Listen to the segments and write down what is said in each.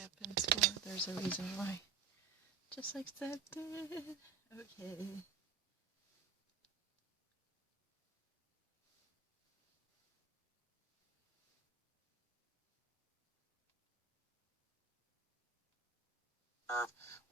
happens. Well, there's a reason why. Just accepted. Okay.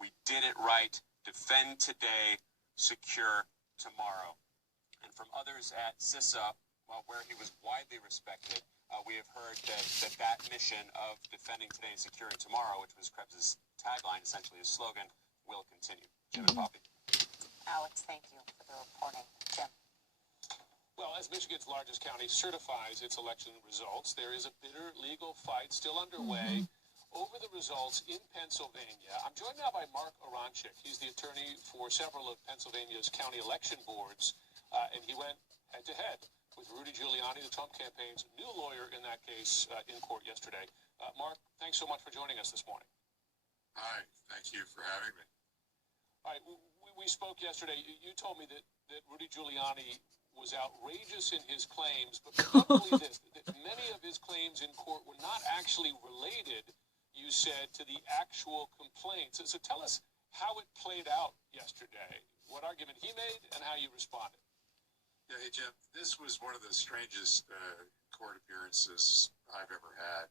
We did it right. Defend today, secure tomorrow. And from others at CISA, well, where he was widely respected, we have heard that mission of defending today and securing tomorrow, which was Krebs's tagline, essentially his slogan, will continue. Jim and Poppy. Alex, thank you for the reporting. Jim. Well, as Michigan's largest county certifies its election results, there is a bitter legal fight still underway over the results in Pennsylvania. I'm joined now by Mark Aronchik. He's the attorney for several of Pennsylvania's county election boards, and he went head-to-head with Rudy Giuliani, the Trump campaign's new lawyer in that case, in court yesterday. Mark, thanks so much for joining us this morning. Hi, thank you for having me. All right, we spoke yesterday. You told me that Rudy Giuliani was outrageous in his claims, but not only this, that many of his claims in court were not actually related, you said, to the actual complaints. So tell us how it played out yesterday, what argument he made, and how you responded. Yeah, hey, Jim, this was one of the strangest court appearances I've ever had.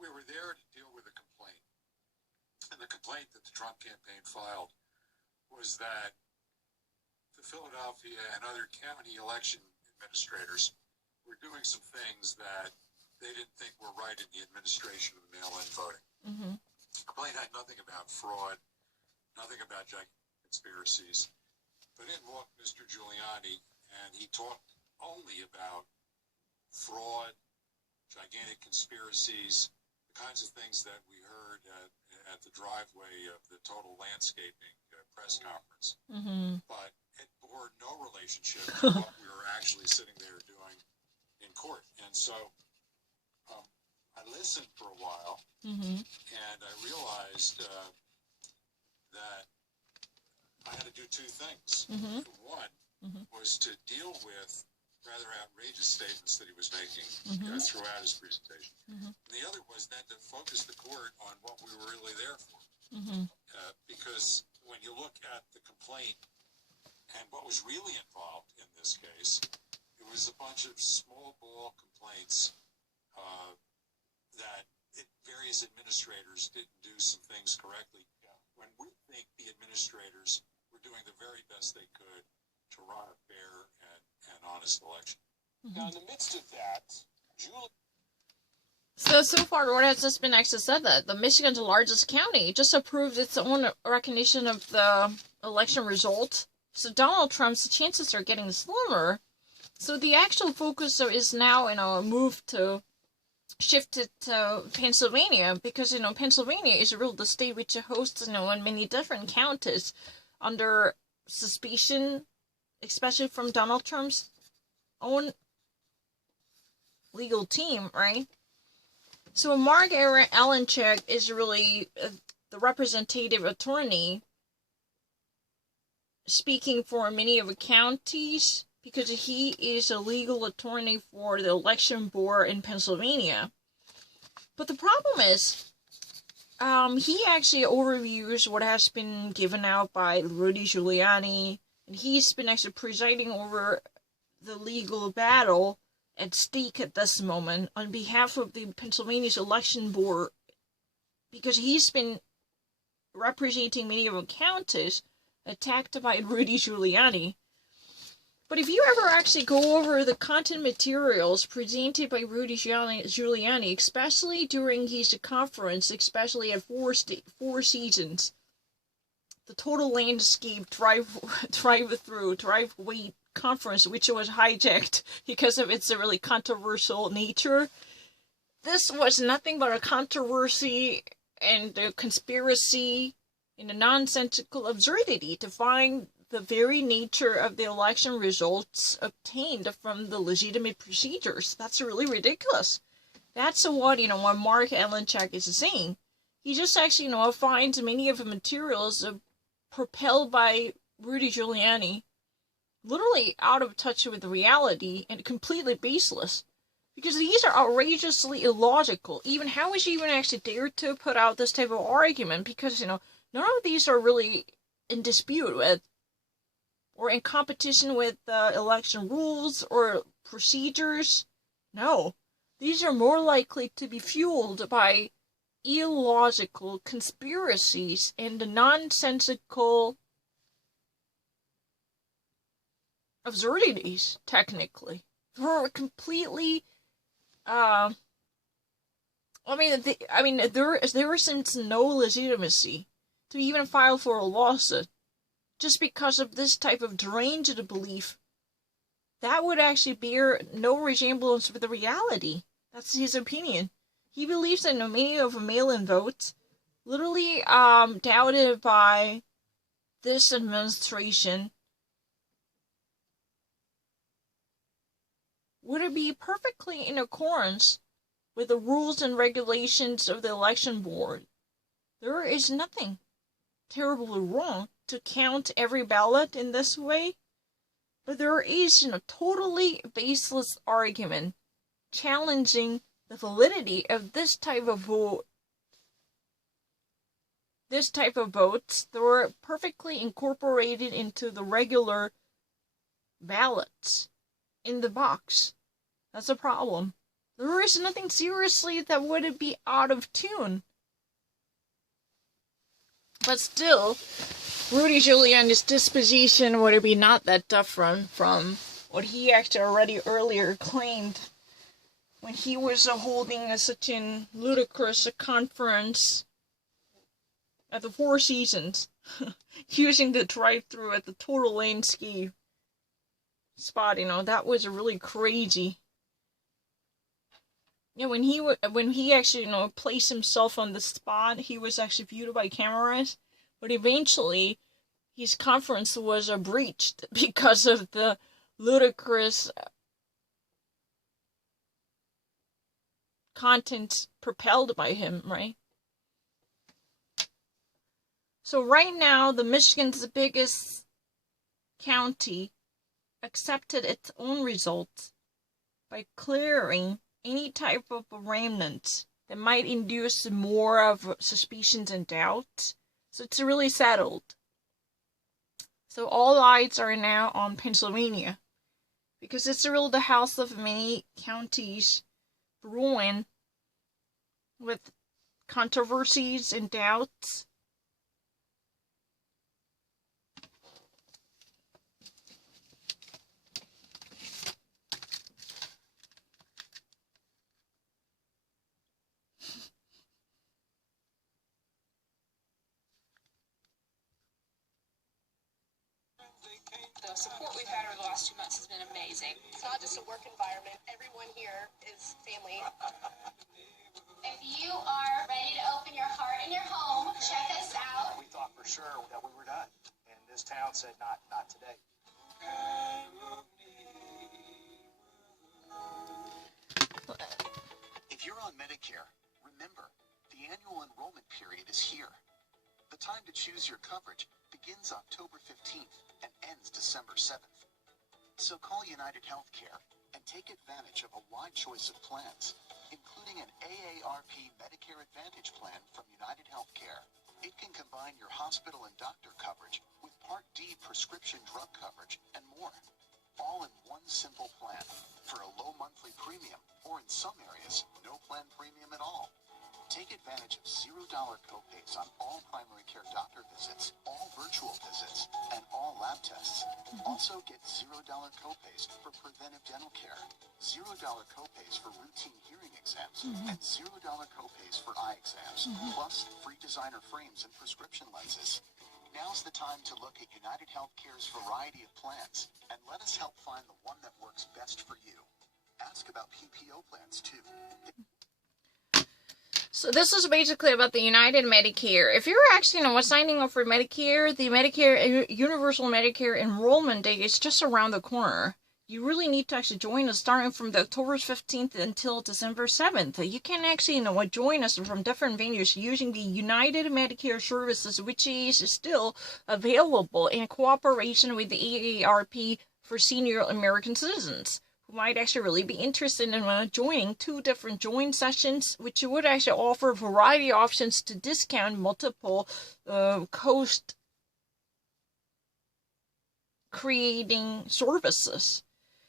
We were there to deal with a complaint, and the complaint that the Trump campaign filed was that the Philadelphia and other county election administrators were doing some things that they didn't think were right in the administration of mail-in voting. The complaint had nothing about fraud, nothing about gigantic conspiracies, but in walked Mr. Giuliani, and he talked only about fraud, gigantic conspiracies, the kinds of things that we heard at the driveway of the Total Landscaping press conference. But it bore no relationship to what we were actually sitting there doing in court. And so I listened for a while, and I realized that I had to do two things. One was to deal with rather outrageous statements that he was making throughout his presentation. And the other was then to focus the court on what we were really there for. Because when you look at the complaint and what was really involved in this case, it was a bunch of small ball complaints that various administrators didn't do some things correctly. When we think the administrators were doing the very best they could to run a fair and honest election. Now, in the midst of that, So far, what has just been actually said that the Michigan's largest county just approved its own recognition of the election result. So Donald Trump's chances are getting slimmer. So the actual focus is now a move to shift it to Pennsylvania, because Pennsylvania is really the state which hosts in many different counties under suspicion, especially from Donald Trump's own legal team, right? So Mark Aronchik is really the representative attorney speaking for many of the counties, because he is a legal attorney for the election board in Pennsylvania. But the problem is, he actually overviews what has been given out by Rudy Giuliani, and he's been actually presiding over the legal battle at stake at this moment on behalf of the Pennsylvania's election board, because he's been representing many of the counties attacked by Rudy Giuliani. But if you ever actually go over the content materials presented by Rudy Giuliani, especially during his conference, especially at Four Seasons, the Total Landscape Driveway conference, which was hijacked because of its really controversial nature, this was nothing but a controversy and a conspiracy and a nonsensical absurdity to find the very nature of the election results obtained from the legitimate procedures. That's really ridiculous. That's what Mark Aronchik is saying. He just actually, finds many of the materials propelled by Rudy Giuliani literally out of touch with reality and completely baseless. Because these are outrageously illogical. Even how would you even actually dare to put out this type of argument? Because, none of these are really in dispute with or in competition with election rules or procedures. No. These are more likely to be fueled by illogical conspiracies and the nonsensical absurdities, technically. They're completely, there seems no legitimacy to even file for a lawsuit just because of this type of deranged belief that would actually bear no resemblance with the reality. That's his opinion. He believes that many of mail-in votes, literally doubted by this administration, would it be perfectly in accordance with the rules and regulations of the election board. There is nothing terribly wrong to count every ballot in this way, but there is a totally baseless argument challenging the validity of this type of vote. This type of votes that were perfectly incorporated into the regular ballots in the box. That's a problem. There is nothing seriously that would be out of tune. But still, Rudy Giuliani's disposition would be not that different from what he actually already earlier claimed when he was holding such a ludicrous conference at the Four Seasons, using the drive-thru at the Total Lane ski spot. That was really crazy. Yeah, when he actually placed himself on the spot, he was actually viewed by cameras, but eventually his conference was breached because of the ludicrous content propelled by him, right? So right now, the Michigan's biggest county accepted its own results by clearing any type of remnants that might induce more of suspicions and doubts. So it's really settled. So all eyes are now on Pennsylvania, because it's really the house of many counties ruined with controversies and doubts. The support we've had over the last 2 months has been amazing. It's not just a work environment. Everyone here is family. If you are ready to open your heart and your home, check us out. We thought for sure that we were done, and this town said not today. If you're on Medicare, remember, the annual enrollment period is here. The time to choose your coverage begins October 15th and ends December 7th. So call United Healthcare and take advantage of a wide choice of plans, including an AARP Medicare Advantage plan from United Healthcare. It can combine your hospital and doctor coverage with Part D prescription drug coverage and more, all in one simple plan for a low monthly premium, or in some areas, no plan premium at all. Take advantage of $0 copays on all primary care doctor visits, all virtual visits, and all lab tests. Also get $0 copays for preventive dental care, $0 copays for routine hearing exams, and $0 copays for eye exams, plus free designer frames and prescription lenses. Now's the time to look at United Healthcare's variety of plans, and let us help find the one that works best for you. Ask about PPO plans, too. So this is basically about the United Medicare. If you're actually, signing up for Medicare, the Medicare, Universal Medicare enrollment date is just around the corner. You really need to actually join us starting from the October 15th until December 7th. You can actually, join us from different venues using the United Medicare services, which is still available in cooperation with the AARP for senior American citizens, who might actually really be interested in joining 2 different join sessions, which would actually offer a variety of options to discount multiple cost creating services.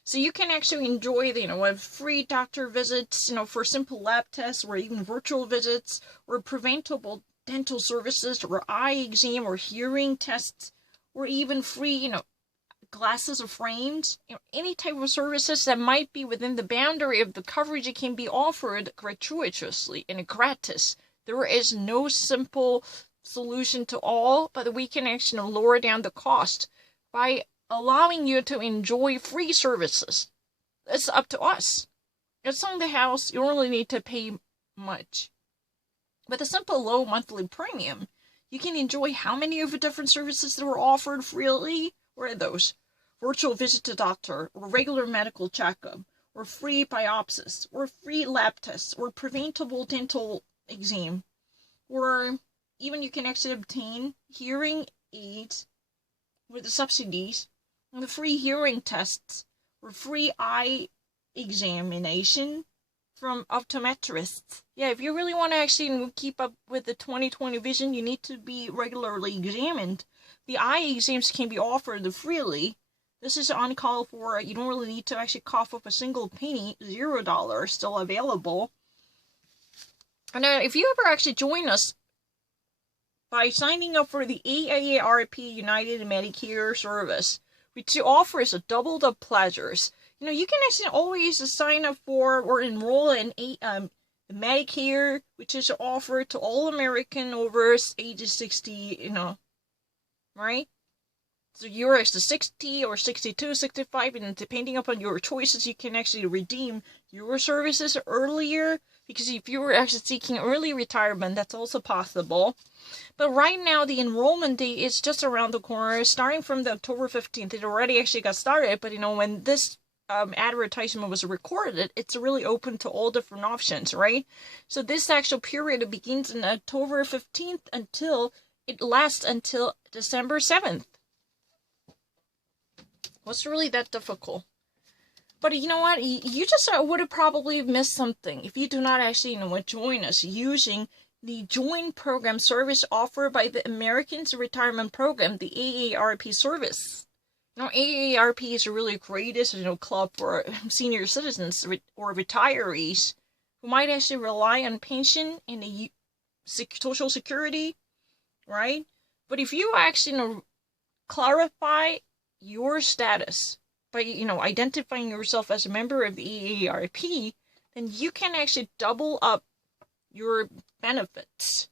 So you can actually enjoy the, free doctor visits, for simple lab tests, or even virtual visits, or preventable dental services, or eye exam, or hearing tests, or even free, glasses or frames. Any type of services that might be within the boundary of the coverage that can be offered gratuitously and gratis. There is no simple solution to all, but we can actually lower down the cost by allowing you to enjoy free services. It's up to us. It's on the house. You don't really need to pay much. With a simple low monthly premium, you can enjoy how many of the different services that are offered freely? What are those? Virtual visit to doctor, or regular medical checkup, or free biopsies, or free lab tests, or preventable dental exam, or even you can actually obtain hearing aids with the subsidies, and the free hearing tests, or free eye examination from optometrists. Yeah, if you really want to actually keep up with the 20/20 vision, you need to be regularly examined. The eye exams can be offered freely. This is uncalled for. You don't really need to actually cough up a single penny. $0 still available. And if you ever actually join us by signing up for the AARP United Medicare service, which offers double the pleasures. You can actually always sign up for or enroll in Medicare, which is offered to all American over ages 60, right? So you're at 60 or 62, 65, and depending upon your choices, you can actually redeem your services earlier, because if you were actually seeking early retirement, that's also possible. But right now, the enrollment date is just around the corner, starting from the October 15th. It already actually got started, but when this advertisement was recorded, it's really open to all different options, right? So this actual period begins on October 15th until it lasts until December 7th. What's really that difficult? But you know what? You just would have probably missed something if you do not actually join us using the Join Program service offered by the Americans Retirement Program, the AARP service. AARP is the really greatest club for senior citizens or retirees who might actually rely on pension and the Social Security, right? But if you actually clarify your status by identifying yourself as a member of the AARP, then you can actually double up your benefits.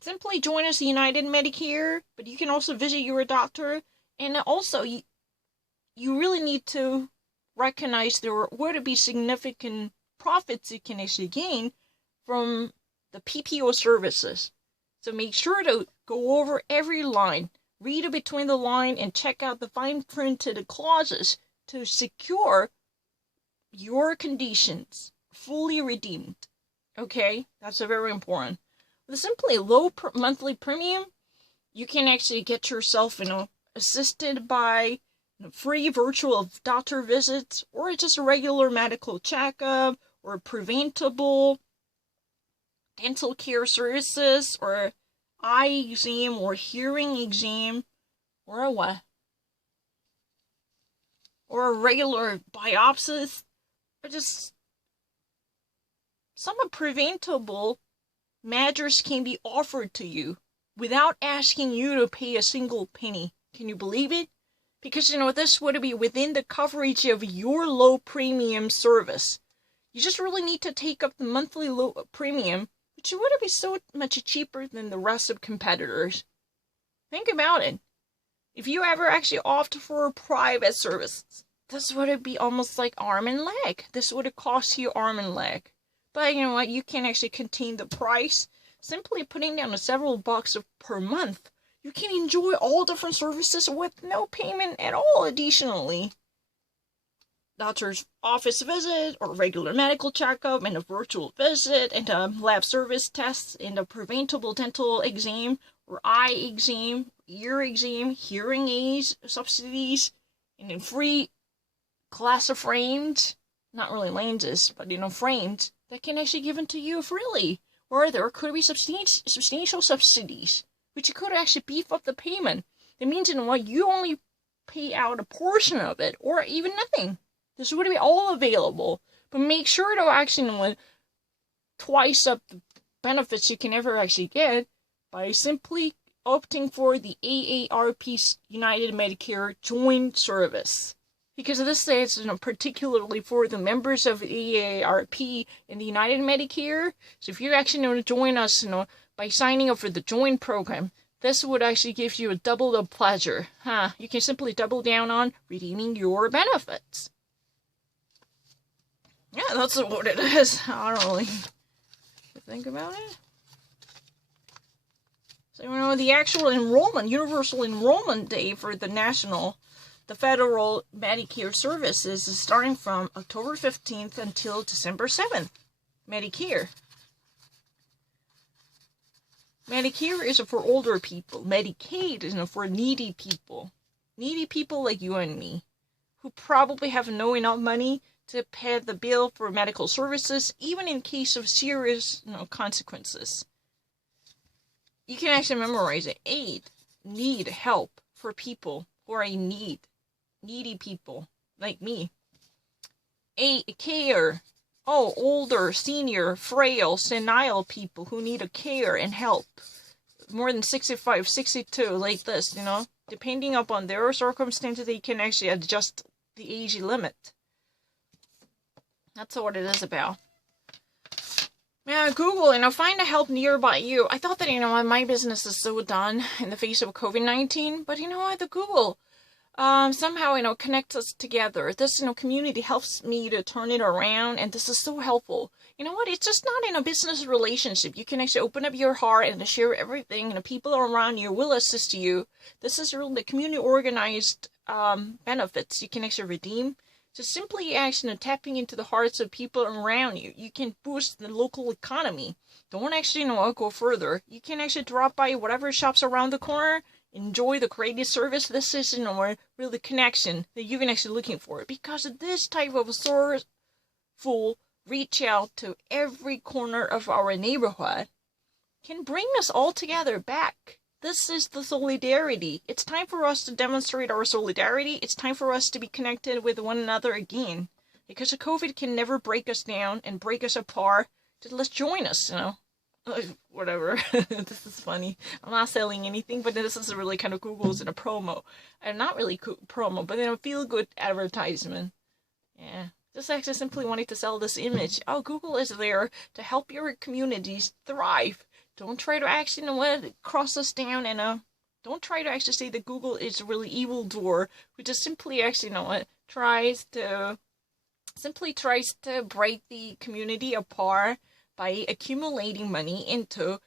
Simply join us United Medicare, but you can also visit your doctor, and also you really need to recognize there would be significant profits you can actually gain from the PPO services. So make sure to go over every line, read it between the line, and check out the fine printed clauses to secure your conditions fully redeemed. Okay, that's very important. With a simply low monthly premium, you can actually get yourself, assisted by free virtual doctor visits, or just a regular medical checkup, or preventable dental care services, or eye exam, or hearing exam, or what? Or a regular biopsy, or just some preventable measures can be offered to you without asking you to pay a single penny. Can you believe it? Because, this would be within the coverage of your low premium service. You just really need to take up the monthly low premium, which would be so much cheaper than the rest of competitors. Think about it. If you ever actually opt for a private service, this would be almost like arm and leg. This would cost you arm and leg. But you know what? You can actually contain the price. Simply putting down several bucks per month, you can enjoy all different services with no payment at all additionally. Doctor's office visit, or regular medical checkup, and a virtual visit, and a lab service test, and a preventable dental exam, or eye exam, ear exam, hearing aids, subsidies, and then free class of framed, not really lenses, but framed, that can actually given to you freely. Or there could be substantial subsidies, which could actually beef up the payment. It means, you only pay out a portion of it, or even nothing. This would be all available. But make sure to actually twice up the benefits you can ever actually get by simply opting for the AARP's United Medicare Joint Service. Because this is particularly for the members of AARP and the United Medicare. So if you actually want to join us, by signing up for the Join program, this would actually give you a double the pleasure. You can simply double down on redeeming your benefits. Yeah, that's what it is. I don't really think about it. So, the actual enrollment, universal enrollment day for the federal Medicare services is starting from October 15th until December 7th. Medicare. Medicare is for older people. Medicaid is for needy people. Needy people like you and me, who probably have no enough money to pay the bill for medical services, even in case of serious consequences. You can actually memorize it. Aid, need, help for people who are in need. Needy people like me. Care. Older, senior, frail, senile people who need a care and help. More than 65, 62, like this, Depending upon their circumstances, they can actually adjust the age limit. That's what it is about. Yeah, Google, find a help nearby you. I thought that, my business is so done in the face of COVID-19, but the Google somehow, connects us together. This, community helps me to turn it around, and this is so helpful. It's just not in a business relationship. You can actually open up your heart and share everything, and people around you will assist you. This is really the community organized benefits you can actually redeem. So simply actually tapping into the hearts of people around you, you can boost the local economy. Don't actually go further. You can actually drop by whatever shops around the corner, enjoy the creative service. This is really connection that you've been actually looking for. Because this type of sourceful reach out to every corner of our neighborhood can bring us all together back. This is the solidarity. It's time for us to demonstrate our solidarity. It's time for us to be connected with one another again. Because the COVID can never break us down and break us apart. Just let's join us, Whatever. This is funny. I'm not selling anything, but this is really kind of Google's in a promo. And not really promo, but a feel-good advertisement. Yeah. Just actually simply wanted to sell this image. Google is there to help your communities thrive. Don't try to actually cross us down and don't try to actually say that Google is a really evil door, who just simply actually tries to break the community apart by accumulating money into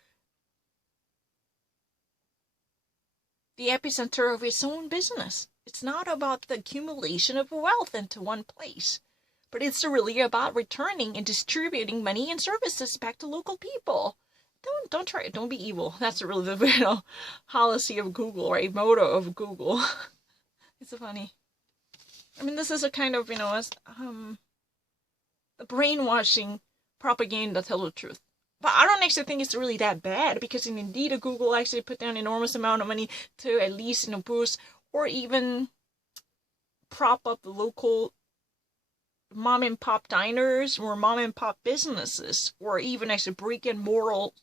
the epicenter of its own business. It's not about the accumulation of wealth into one place, but it's really about returning and distributing money and services back to local people. Don't try it. Don't be evil. That's really the policy of Google, right? Motto of Google. It's so funny. This is a kind of, the brainwashing propaganda, to tell the truth. But I don't actually think it's really that bad, because indeed Google actually put down an enormous amount of money to at least, boost or even prop up the local mom and pop diners or mom and pop businesses, or even actually brick and mortar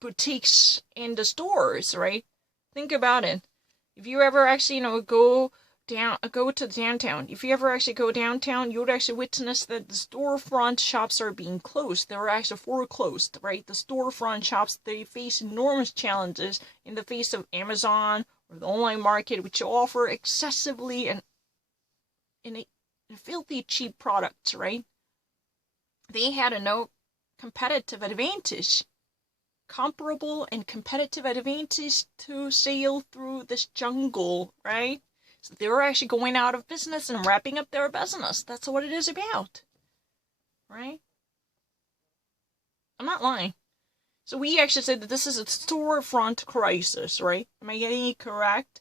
boutiques in the stores, right? Think about it. If you ever actually, go to downtown. If you ever actually go downtown, you would actually witness that the storefront shops are being closed. They were actually foreclosed, right? The storefront shops, they face enormous challenges in the face of Amazon or the online market, which offer excessively and filthy cheap products, right? They had no competitive advantage, comparable and competitive advantage to sail through this jungle, right? So they were actually going out of business and wrapping up their business. That's what it is about, right? I'm not lying. So we actually said that this is a storefront crisis, right? Am I getting it correct?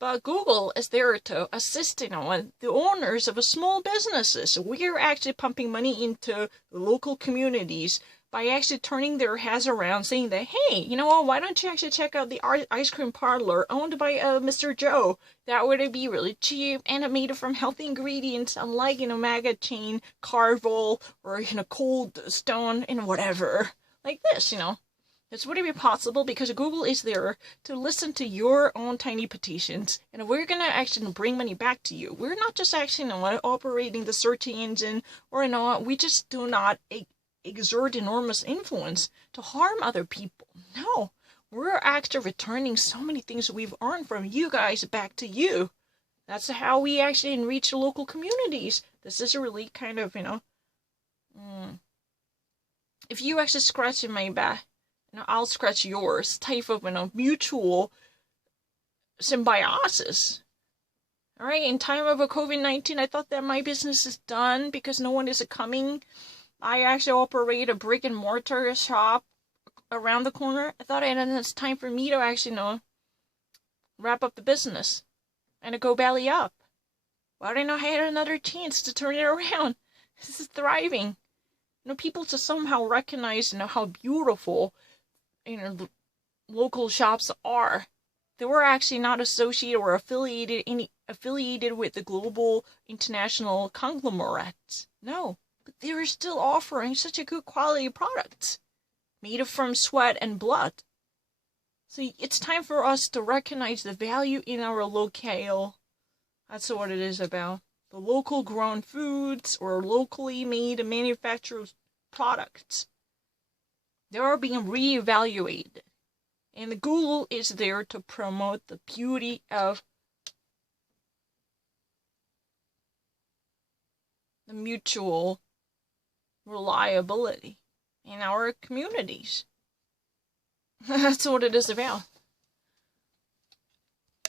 But Google is there to assist, the owners of small businesses. We're actually pumping money into the local communities by actually turning their heads around, saying that, hey, you know what, why don't you actually check out the ice cream parlor owned by Mr. Joe? That would be really cheap and made from healthy ingredients, unlike, mega chain, Carvel, or, Cold Stone, and whatever. Like this, This wouldn't be possible because Google is there to listen to your own tiny petitions, and we're going to actually bring money back to you. We're not just actually, operating the search engine, or, we just do not exert enormous influence to harm other people. No, we're actually returning so many things we've earned from you guys back to you. That's how we actually enrich local communities. This is really kind of, if you actually scratch my back, I'll scratch yours type of, mutual symbiosis. Alright, in time of a COVID-19, I thought that my business is done because no one is coming. I actually operate a brick and mortar shop around the corner. I thought it's time for me to actually, wrap up the business and to go belly up. Why didn't I have another chance to turn it around? This is thriving. People just somehow recognize, how beautiful, local shops are. They were actually not associated or affiliated with the global international conglomerates. No. But they were still offering such a good quality product, made from sweat and blood. So it's time for us to recognize the value in our locale. That's what it is about. The local grown foods or locally made and manufactured products. They are being reevaluated. And Google is there to promote the beauty of the mutual reliability in our communities. That's what it is about.